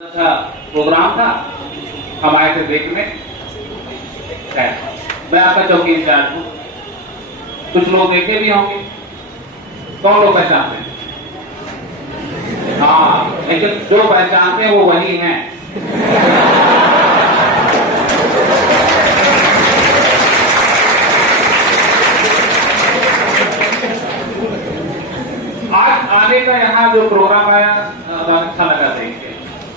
था प्रोग्राम था, हम आए थे देखने। मैं आपका चौकी इंचार्ज हूँ। कुछ लोग देखे भी होंगे, कौन लोग पहचानते हैं? हाँ, लेकिन जो पहचानते हैं वो वही हैं। आज आने का यहाँ जो प्रोग्राम आया अच्छा लगा देख के,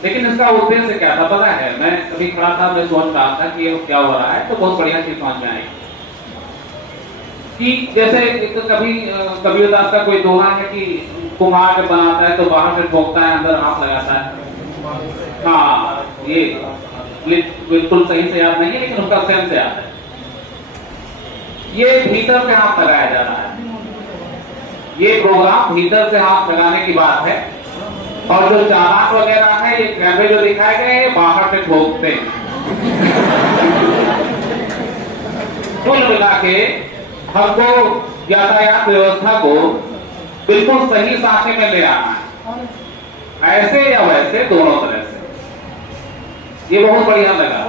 लेकिन इसका उद्देश्य क्या था पता है? मैं कभी खड़ा था, मैं सोच रहा था कि ये क्या हो रहा है, तो बहुत बढ़िया चीज समझ में आई कि जैसे कभी कबीरदास का कोई दोहा है कि कुम्हार जब बनाता है तो बाहर से ठोकता है, अंदर हाथ लगाता है। हाँ, ये बिल्कुल सही से याद नहीं है, लेकिन उसका सेंस से याद है। ये भीतर से हाथ लगाया जा रहा है। ये प्रोग्राम भीतर से हाथ लगाने की बात है, और जो चालान वगैरह है, ये कैमरे जो दिखाए गए हैं, बाहर से ठोकते हैं। कुल मिला के हमको यातायात व्यवस्था को बिल्कुल सही साथे में ले आना है, ऐसे या वैसे, दोनों तरह से। ये बहुत बढ़िया लगा,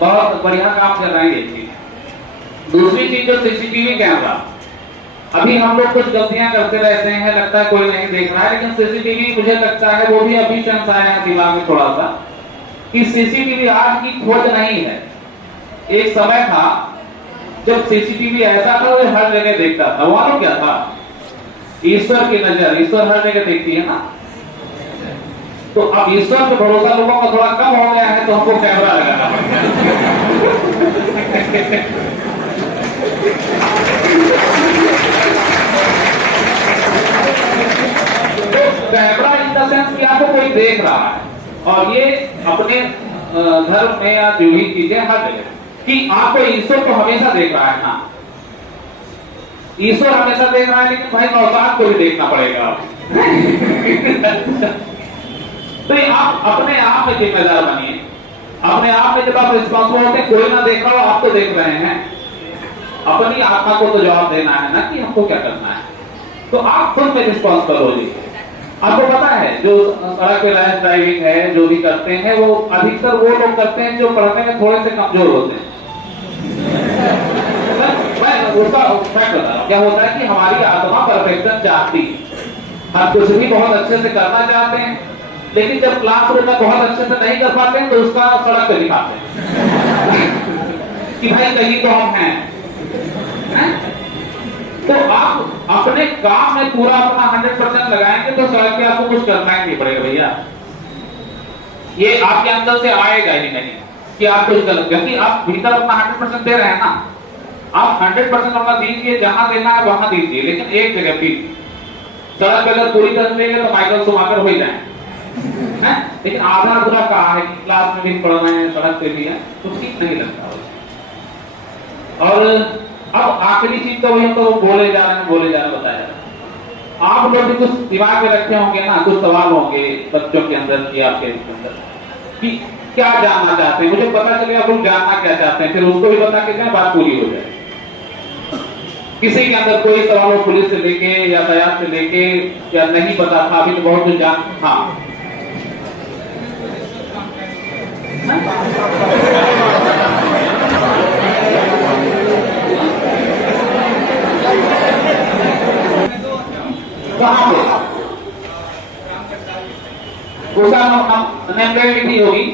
बहुत बढ़िया काम कर रहे हैं ये चीज। दूसरी चीज जो सीसीटीवी कैमरा, अभी हम लोग कुछ गलतियां करते रहते हैं, लगता है कोई नहीं देख रहा है, लेकिन सीसीटीवी मुझे लगता है वो भी अभी सेंस आया है दिमाग में थोड़ा सा कि सीसीटीवी आज की खोज नहीं है। एक समय था जब सीसीटीवी ऐसा था वो हर जगह देखता था। वहां क्या था? ईश्वर की नजर, ईश्वर हर जगह देखती है ना। तो अब ईश्वर पे भरोसा लोगों का थोड़ा कम हो गया है, तो हमको कैमरा लगाना पड़ेगा। कैमरा इन द सेंस कि आपको कोई देख रहा है, और ये अपने धर्म में या जो भी चीजें हर जगह कि आपको ईश्वर को हमेशा देख रहा है ना। ईश्वर हमेशा देख रहा है, लेकिन भाई नौसाद को भी देखना पड़ेगा। तो ये आप अपने आप में जिम्मेदार बनिए। अपने आप में जब आप रिस्पॉन्सिबल होते हैं, कोई ना देखा हो, आप तो देख रहे हैं। अपनी आत्मा को तो जवाब देना है ना कि हमको क्या करना है। तो आप खुद में रिस्पॉन्सिबल हो जाइए। आपको पता है जो सड़क पे रैश ड्राइविंग है, जो भी करते हैं, वो अधिकतर वो लोग करते हैं जो पढ़ने में थोड़े से कमजोर होते हैं। मैं उसका फैक्ट बता रहा हूं। क्या होता है कि हमारी आत्मा परफेक्शन चाहती है, हम कुछ भी बहुत अच्छे से करना चाहते हैं, लेकिन जब क्लासरूम में बहुत अच्छे से नहीं कर पाते हैं, तो उसका सड़क पे दिखाते हैं कि भाई कहीं तो हम हैं। तो आप अपने काम में पूरा अपना 100% लगाएंगे तो सड़क पे आपको कुछ करना ही नहीं पड़ेगा भैया। ये आपके अंदर से आएगा ही नहीं कि आप कुछ गलत, क्योंकि आप भीतर अपना 100% दे रहे हैं ना। आप 100% अपना दीजिए, जहां देना है वहां दीजिए, लेकिन एक जगह भी सड़क पे अगर पूरी तरह देंगे तो माइकल शुमाकर हो ही जाए। लेकिन आधा अधूरा कहा है कि क्लास में भी पढ़ रहे हैं, सड़क पे भी है, तो ठीक नहीं लगता। और अब आखिरी चीज तो वही, तो बोले जा रहे हैं बताया। आप लोग भी कुछ दिमाग में रखे होंगे ना, कुछ सवाल होंगे बच्चों के अंदर की, आपके अंदर कि क्या जानना चाहते हैं। मुझे पता चलेगा आप लोग जानना क्या चाहते हैं, फिर उसको भी बता के क्या बात पूरी हो जाए। किसी के अंदर कोई सवाल हो, पुलिस से लेके, यातायात से लेके, या नहीं पता था, अभी तो बहुत कुछ जान। हाँ, कहाँ पे उसका नेम प्लेट लिखी होगी,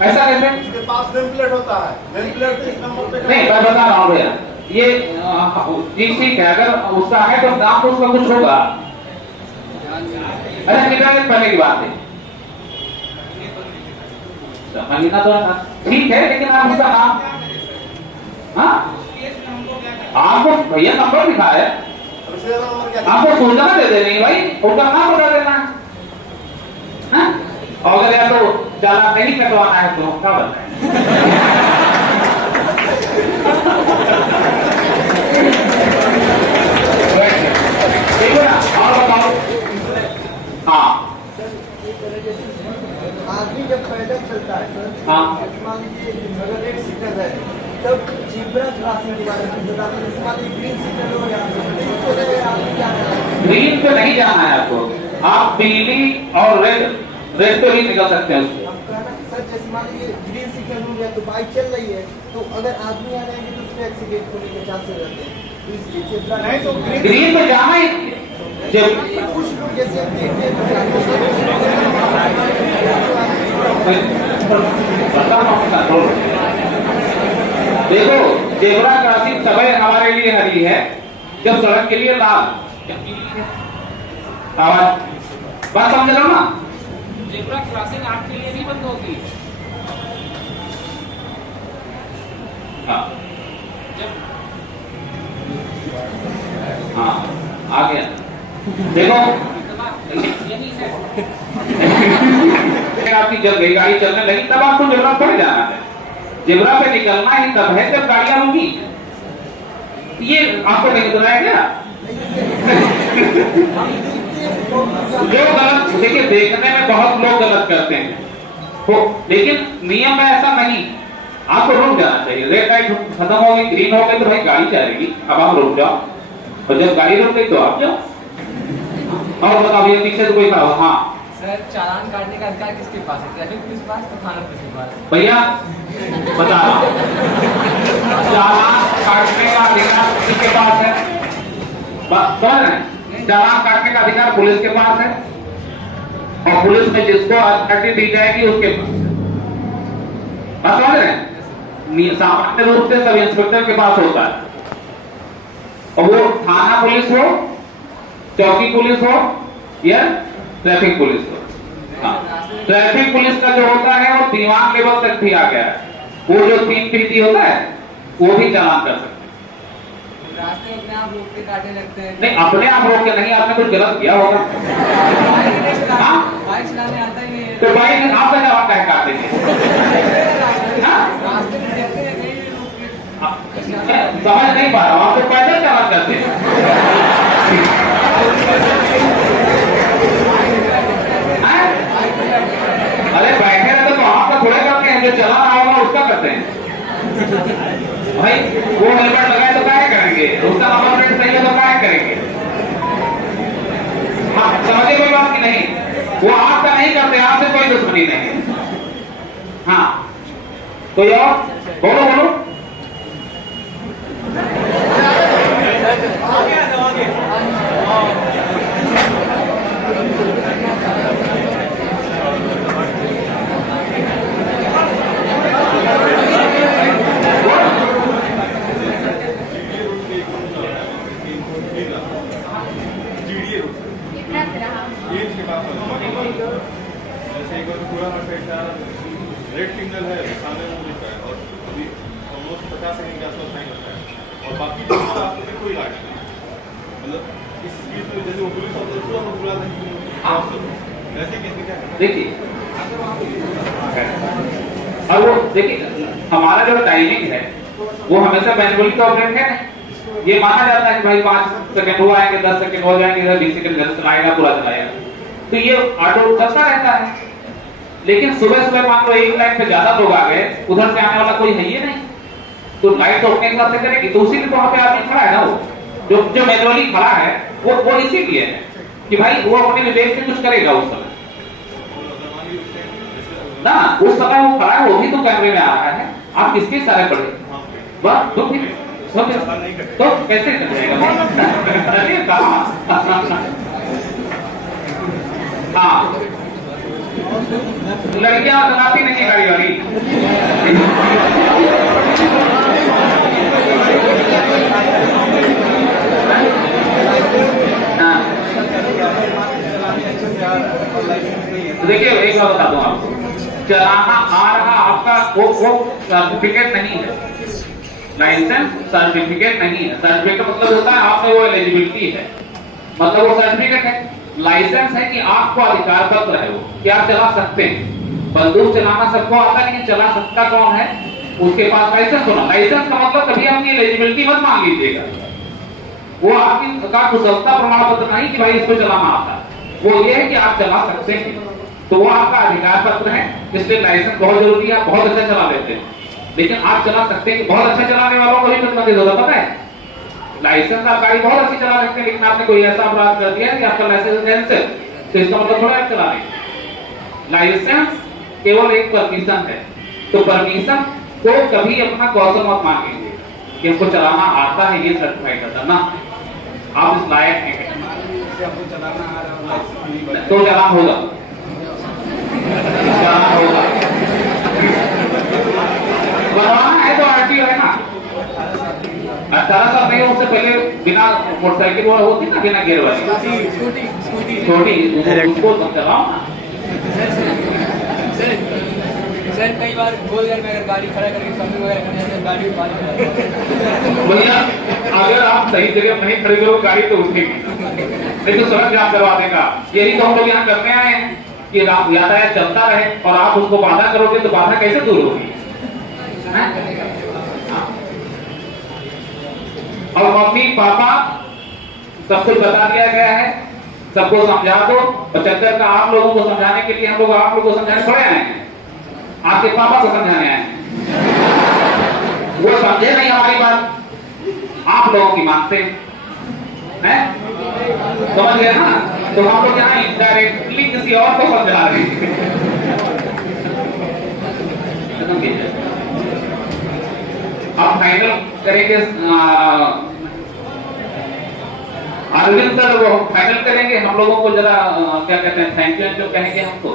ऐसा कैसे? उसके पास नेम प्लेट होता है, नेम प्लेट इस नंबर पे नहीं, मैं बता रहा हूँ भैया, ये जी ठीक है, अगर उसका है तो नाम तो उसका कुछ होगा। अच्छा, कितना दिन पहले की बात है? महीना तो ठीक है, लेकिन आप उसका नाम, हाँ, आपको भैया नंबर लिखा है, आपको सूचना दे देनी भाई, उसका नाम बता देना। हाँ? और अगर या तो चालान नहीं कटवाना है तो क्या बताएं? ठीक है ना? और बताओ। हाँ, आदमी जब पैदल चलता है सर, हाँ, मान लीजिए अगर एक सिग्नल है, तब जीब्रा क्रॉसिंग के बारे में बताते हैं। मान लीजिए ग्रीन सिग्नल हो गया, ग्रीन पे नहीं जाना है आपको। आप पीली और रेड रेड तो नहीं निकल सकते हैं उसको। हम कहना सर जैसे मान लीजिए ग्रीन सिग्नल हो गया तो बाइक चल रही है, तो अगर आदमी आ जाएंगे तो उसमें एक्सीडेंट होने के चांसेस रहते हैं, तो इसलिए जेब्रा नहीं तो ग्रीन पे जाना ही जब कुछ लोग जैसे हम देखते हैं कंट्रोल। देखो जेब्रा क्रॉसिंग तभी हमारे लिए हरी है जब सड़क के लिए लाल। आवाज बात समझ रहे हो ना? जेब्रा क्रॉसिंग आपके लिए नहीं बंद होगी। हाँ जब हाँ आ गया। देखो यही है आपकी जब गई गाड़ी चलने लगी तब आपको जेब्रा पर जाना है। जेब्रा पे निकलना ही तब है जब गाड़ियां होंगी। ये आपको नहीं पता है क्या? जो गलत देखिए, देखने में बहुत लोग गलत करते हैं लेकिन नियम में ऐसा नहीं। आपको रुक जाना चाहिए। रेड लाइट खत्म हो गई, ग्रीन हो गई तो भाई गाड़ी जाएगी, अब आप रुक जाओ, और जब गाड़ी रुक गई तो आप जाओ। और बताओ ये पीछे से कोई खड़ा हो? हाँ सर चालान काटने का अधिकार किसके पास है? ट्रैफिक पुलिस के पास तो थाना पुलिस के पास? भैया बता रहा हूं, चालान काटने का अधिकार किसके पास है? समझ रहे हैं? चालान काटने का अधिकार पुलिस के पास है, और पुलिस में जिसको अथॉरिटी दी जाएगी उसके पास है। बात समझ रहे हैं? सामान्य रूप से सब इंस्पेक्टर के पास होता है, और वो थाना पुलिस हो, चौकी पुलिस हो या ट्रैफिक पुलिस हो। ट्रैफिक पुलिस का जो होता है वो दीवान लेवल तक भी आ गया है। वो जो 3 फीसदी होता है वो भी चालान कर सकते हैं। रास्ते में अपने आप रोक के काटने लगते हैं। नहीं, अपने आप रोक के नहीं, आपने कुछ गलत किया होगा। हाँ? बाइक चलाने आता ही नहीं है। तो भाई आपका जवाब क्या काटेंगे? हाँ? रास्ते में देखते हैं कहीं भी रोक के। समझ नहीं पा रहा हूँ, आप तो पैदल चालान करते हैं। हाँ? अरे बैठे रहते तो आपका थोड़े करते हैं, जो चला रहा होगा उसका करते हैं। भाई वो हेलमेट लगाए तो क्या करेंगे, उसका नंबर प्लेट सही है तो क्या करेंगे? हाँ, समझे कोई बात की नहीं? वो आपका नहीं करते, आपसे कोई दुश्मनी नहीं। हाँ कोई और बोलो बोलो। रेड सिग्नल है, सामने में लिखा है, और अभी ऑलमोस्ट 50 सेकंड के आसपास टाइम लगता है, और बाकी तो आपको कोई गाड़ी नहीं। मतलब इस चीज में जैसे वो पुलिस ऑफिसर को बुला देंगे, ऐसे कैसे क्या है? देखिए अब वो देखिए हमारा जो टाइमिंग है वो हमेशा मैनुअली का ऑपरेट है। ये माना जाता है कि भाई 5 सेकंड हो आएंगे, 10 सेकंड हो जाएंगे, 20 सेकंड घर चलाएगा, पूरा चलाएगा, तो ये ऑटो चलता रहता है। लेकिन सुबह सुबह मान लो एक लाइन पे ज्यादा लोग आ गए, उधर से आने वाला कोई है ही नहीं, तो लाइट रोकने के बाद करेगी, तो उसी वहां पे आदमी खड़ा है ना, वो जो मैनुअली खड़ा है वो इसीलिए है कि भाई वो अपने विवेक से कुछ करेगा उस समय ना। उस समय वो खड़ा है, वो भी तो कैमरे में आ रहा है, आप किसके इशारे पड़े? बस तो कैसे कर जाएगा? अरे हाँ, लड़कियां चलाती नहीं है गाड़ी वाली। देखिए एक बात बता दूं आपको, चलाना आ रहा आपका वो सर्टिफिकेट नहीं है, लाइसेंस सर्टिफिकेट नहीं है। सर्टिफिकेट मतलब होता है आप में वो एलिजिबिलिटी है, मतलब वो सर्टिफिकेट है। लाइसेंस है कि आपको अधिकार पत्र है वो कि आप चला सकते हैं। बंदूक चलाना सबको आता है, लेकिन चला सकता कौन है? उसके पास लाइसेंस होना। लाइसेंस का मतलब कभी अपनी एलिजिबिलिटी मत मांग लीजिएगा, वो आपकी का कुशलता प्रमाण पत्र नहीं कि भाई इसको चलाना आता है, वो ये है कि आप चला सकते हैं, तो वो आपका अधिकार पत्र है। इसलिए लाइसेंस बहुत जरूरी है। आप बहुत अच्छा चला लेते हैं, लेकिन आप चला सकते हैं कि बहुत अच्छा चलाने वालों को भी प्रतिबंधित होता, पता है? लाइसेंस आप गाड़ी बहुत अच्छी चला सकते हैं, लेकिन आपने कोई ऐसा अपराध कर दिया कि आपका लाइसेंस कैंसिल, तो इसका मतलब थोड़ा आप चला रहे हैं। लाइसेंस केवल एक परमिशन है, तो परमिशन को कभी अपना कौशल मत मांगेंगे कि हमको चलाना आता है, ये सर्टिफाइड करता ना, आप इस लायक हैं तो चलान होगा, चलाना होगा। बनवाना है तो आरटीओ है ना, 18 साल नहीं, उससे पहले बिना मोटरसाइकिल वाला होती ना, बिना गियर वाली छोटी उसको चलाओ ना। सर कई बार गोलघर में अगर गाड़ी खड़ा करके शॉपिंग वगैरह करने जाते हैं, गाड़ी उतार भैया अगर आप सही जगह नहीं खड़े करोगे गाड़ी तो उठेगी, नहीं तो सड़क जाम करवा देगा। यही तो हम लोग यहाँ करने आए हैं कि यातायात चलता रहे और आप उसको बाधा करोगे तो बाधा कैसे दूर होगी? और मम्मी पापा सब कुछ बता दिया गया है, सबको समझा दो। 75 का आप लोगों को समझाने के लिए हम लोग आप लोगों को समझाने थोड़े आए हैं, आपके पापा को समझाने आए हैं। वो समझे नहीं हमारी बात, आप लोगों की मानते हैं, समझ गए ना? तो हम लोग यहाँ इनडायरेक्टली किसी और को समझा रहे हैं। अब फाइनल करेंगे, अरविंद सर वो फाइनल करेंगे, हम लोगों को जरा क्या कहते हैं, थैंक यू जो कहेंगे हमको।